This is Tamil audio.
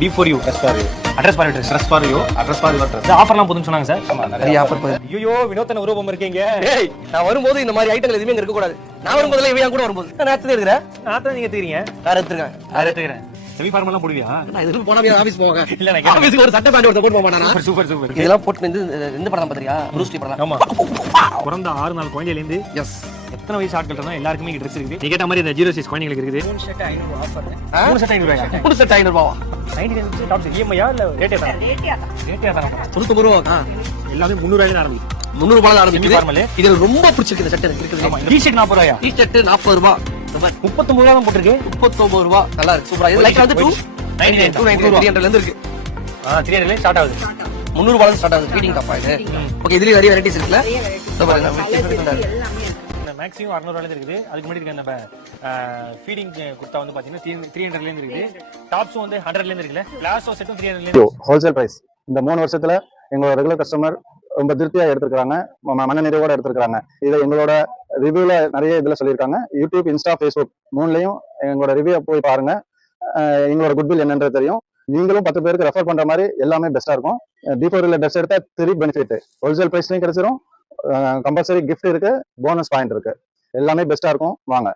D4U அட்ரஸ் பாரு இந்த ஆஃபர்லாம் போதுன்னு சொன்னாங்க சார். நிறைய ஆஃபர் போகுது. ஐயோ வினோத்தன உருவம் இருக்கீங்க. ஏய் நான் வரும்போது இந்த மாதிரி ஐட்டங்கள் எதுவுமே இங்க இருக்க கூடாது. நான் வரும்போதெல்லாம் இவன் கூட வரும்போது நான் எடுத்து எடுக்கிறேன். நான் தான் நீங்க எடுத்துறீங்க. வேற எடுத்துறேன். செமி ஃபார்மல் எல்லாம் போடுவியா? நான் இதுக்கு போனா ஆபீஸ் போவாங்க. இல்ல நான் ஆபீஸ்க்கு ஒரு சட்டை பேண்ட் எடுத்து போட்டு போக மாட்டானா? சூப்பர். இதெல்லாம் போட்டு இந்த படம் பாத்தியா? ப்ரூஸ் லீ படம். ஆமா. பிறந்த 6 நாள் குழந்தையில இருந்து எஸ் எத்தனை வயசு ஆட்கள் எல்லாருக்குமே இங்க ட்ரெஸ் இருக்குது. நீ கேட்ட மாதிரி இந்த 0 சைஸ் குழந்தைகளுக்கு இருக்குது. 3 ஷர்ட் 500 ஆஃபர். 3 ஷர்ட் 500 ரூபாயா? 3 ஷர்ட் 500 ரூபாயா? 99 டாப்ஸ் இஎம்ஐயா இல்ல ரேட்டே தான்? ரேட்டே தான். 99 ரூபாயா? எல்லாமே 300 ரூபாயில ஆரம்பிக்குது. 300 ரூபாயில ஆரம்பிக்குது. ஃபார்மல். இது ரொம்ப பிடிச்சிருக்கு இந்த ஷர்ட் எனக்கு இருக்குது. டி-ஷர்ட் 40 ரூபாயா? டி-ஷர்ட் 40 ரூபாய். 39 ரூபாய் தான் போட்டுருக்கு. 39 ரூபாய். நல்லா இருக்கு. சூப்பரா. இது லைக் வந்து 299 300 ல இருந்து இருக்கு. 300 ல ஸ்டார்ட் ஆகுது. 300 ரூபாயில ஸ்டார்ட் ஆகுது. ஃபீடிங் டாப்பா இது. ஓகே இதுல நிறைய வெரைட்டிஸ் இருக்குல. மேக்ஸிமம் 600 ரூபாயில இருக்குது. அதுக்கு முன்னாடி இருக்க நம்ம ஃபீடிங் குர்தா வந்து பாத்தீங்கன்னா 300 ல இருந்து இருக்குது. டாப்ஸும் வந்து 100 ல இருந்து இருக்குல. பிளாசோ செட்டும் 300 ல இருந்து. ஹோல்சேல் பிரைஸ் இந்த 3 வருஷத்துல எங்களோட ரெகுலர் கஸ்டமர் ரொம்ப திருப்தியா எடுத்துருக்காங்க, மன நிறைவோட எடுத்துருக்காங்க. இதை எங்களோட ரிவ்யூல நிறைய இதுல சொல்லியிருக்காங்க. யூடியூப், இன்ஸ்டா, ஃபேஸ்புக் 3லயும் எங்களோட ரிவ்யூ போய் பாருங்க. எங்களோட குட்வில் என்னன்றது தெரியும். நீங்களும் 10 பேருக்கு ரெஃபர் பண்ற மாதிரி எல்லாமே பெஸ்டா இருக்கும். D4U ட்ரெஸ் எடுத்தா 3 பெனிஃபிட் ஹோல்சேல் பிரைஸ்லயும் கிடைச்சிரும். கம்பல்சரி கிஃப்ட் இருக்கு, போனஸ் பாயிண்ட் இருக்கு. எல்லாமே பெஸ்டா இருக்கும். வாங்க.